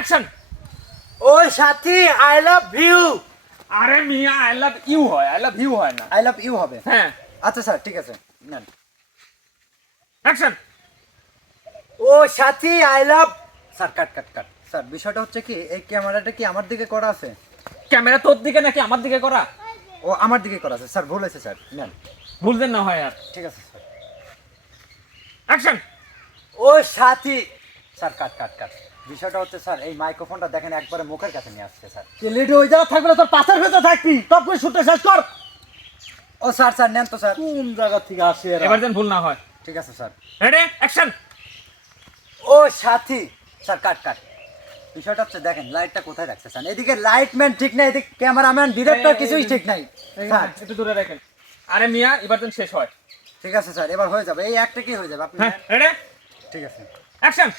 Action ওই সাথী I love you আরে মিয়া আই লাভ ইউ হয় আই লাভ ইউ হয় না। আই লাভ ইউ হবে। হ্যাঁ। আচ্ছা স্যার ঠিক আছে নেন। অ্যাকশন ও সাথী I love sir cut cut cut sir বিষয়টা হচ্ছে কি এই ক্যামেরাটা কি আমার দিকে করা আছে? ক্যামেরা তোর দিকে নাকি আমার দিকে করা? ও আমার দিকে করা আছে। স্যার ভুল হয়েছে স্যার নেন। ভুলবেন না হয় আর। ঠিক আছে স্যার অ্যাকশন ও সাথী। স্যার কাট কাট কাট বিষয়টা হচ্ছে স্যার এই মাইক্রোফোনটা দেখেন একবারে মুখের কাছে নিয়ে আসছে স্যার। লেডি ওই জায়গা থাকবে না তোর পাশের ভেতর থাকবি। টপ করে শুটে শেষ কর। ও স্যার স্যার নেন তো স্যার। কোন জায়গা থেকে আসে এরা? এবার যেন ভুল না হয়। ঠিক আছে স্যার। রেডি অ্যাকশন ও সাথী! Sir cut cut. বিষয়টা হচ্ছে দেখেন লাইটটা কোথায় রাখছে স্যার? এদিকে লাইটম্যান ঠিক নাই এদিকে ক্যামেরাম্যান ডিরেক্টর কিছুই ঠিক নাই স্যার। একটু দূরে রাখেন। আরে মিয়া এবার যেন শেষ হয়। ঠিক আছে স্যার এবার হয়ে যাবে। এই একটা কি হয়ে যাবে? আপনি হ্যাঁ রেডি ঠিক আছে। অ্যাকশন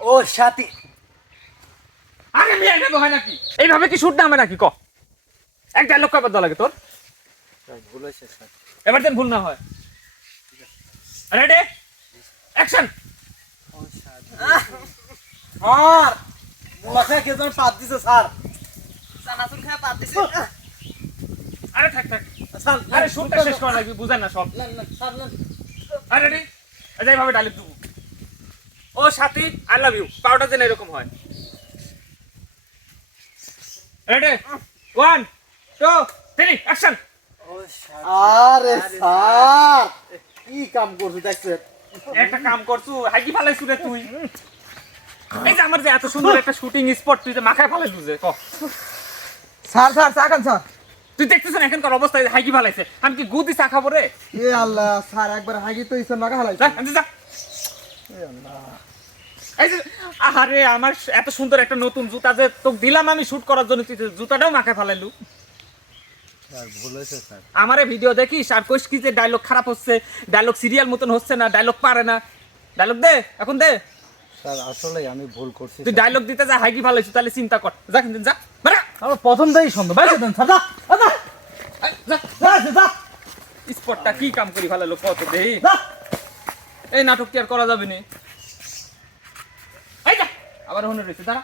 ও সাথী। আরে মিয়া এটা হয় নাকি? এইভাবে কি শুট নামে নাকি? ক। এক ডায়লগ কয়বার দেওয়া লাগে তোর। ভুল হয়েছে স্যার। এবার যেন ভুল না হয়। Ready action sir. মুলাখায় কে যেন পাত দিছে স্যার। চানাচুর খায় পাত দিছে। আরে থাক থাক। স্যার আরে শুটটা শেষ করা লাগবে বুঝেন না সব। আরে রেডি আচ্ছা এইভাবে ডায়লগ দেবো ও সাথী আই লাভ ইউ পাউডার যেন এরকম হয়। Ready one two three action আরে স্যার কি কাম করছিস দেখছেন? একটা কাম করছু হাইকি ফালাইছু রে তুই। এই যে আমার যে এত সুন্দর একটা শুটিং স্পট তুই যে মাথায় ফালাইছু যে ক। স্যার স্যার চাকান স্যার। তুই দেখতেছ না এখানকার অবস্থা? হাইকি ফালাইছে। আমি কি গুদি চা খাব রে? এ আল্লাহ স্যার একবার হাগি তো ইসন মাগা এই যে। আহারে আমার এত সুন্দর একটা নতুন জুতা যে তোকে দিলাম আমি শুট করার জন্য তুই জুতাটাও মাথায় ফালাইলু। আমারে ভিডিও দেখিস আর কইস কি যে ডায়লগ খারাপ হচ্ছে ডায়লগ সিরিয়াল মতন হচ্ছে না ডায়লগ পারে না। ডায়লগ দে এখন দে। স্যার আসলে আমি ভুল করছি তুই ডায়লগ দিতে যা হাইকি ফালাইছু তাহলে চিন্তা কর। যা কিন্তু যা বাড়া। আমার প্রথম থেকেই সুন্দর বাইরে দেন স্যার যা যা যা, যা স্পটটা কি কাম করি ভালো লোক কত দেই? যা। এই নাটকটি আর করা যাবে না। আবার হনে রয়েছে দাঁড়া।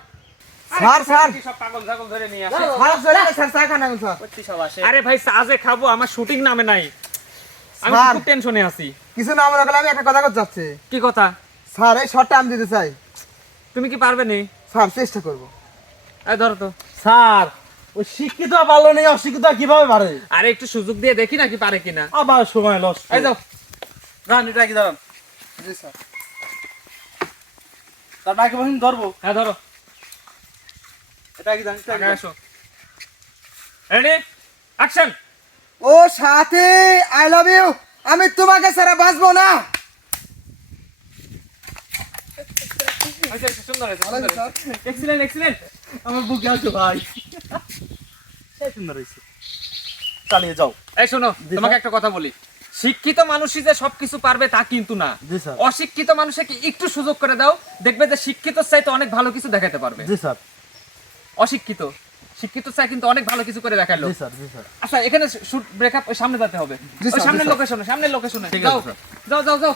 Sir, sir. সব পাগল ছাগল ধরে নিয়ে আসে? স্যার চলে স্যার চা খান স্যার। করছি সব আসে। আরে ভাই সাজে খাব আমার শুটিং নামে নাই। আমি খুব টেনশনে আছি। কিছু না আমি একটা কথা করতে চাচ্ছি কি কথা? স্যার এই শর্টটা আমি দিতে চাই। তুমি কি পারবে নি? স্যার চেষ্টা করব। এই ধরো তো। স্যার ওই শিক্ষিত ভালো নেই অশিক্ষিত কীভাবে পারে? আরে একটু সুযোগ দিয়ে দেখি নাকি পারে কিনা। আবার সময় লস এই যাও। রান এটা কি দাঁড়ান। জি স্যার। তার মাইক্রোফোন ধরবো? হ্যাঁ ধরো। এটা কি জানিস আসো। রেডি অ্যাকশন ও সাথী আই লাভ ইউ আমি তোমাকে ছাড়া বাঁচবো না। আচ্ছা আচ্ছা, সুন্দর হয়েছে ভালো হয়েছে, এক্সিলেন্ট এক্সিলেন্ট আমার বুকে আছে ভাই। সুন্দর হয়েছে। চালিয়ে যাও। এই শোনো তোমাকে একটা কথা বলি। শিক্ষিত মানুষই যে সবকিছু পারবে তা কিন্তু না। অশিক্ষিত মানুষে মানুষকে একটু সুযোগ করে দাও দেখবে যে শিক্ষিত চাইতে অনেক ভালো কিছু দেখাতে পারবে। জি স্যার। অশিক্ষিত। শিক্ষিত চাই কিন্তু অনেক ভালো কিছু করে দেখাল জি স্যার জি স্যার। আচ্ছা এখানে শুট ব্রেকআপ সামনে যেতে হবে। সামনের। লোকেশনে সামনের লোকেশনে যাও। যাও যাও যাও।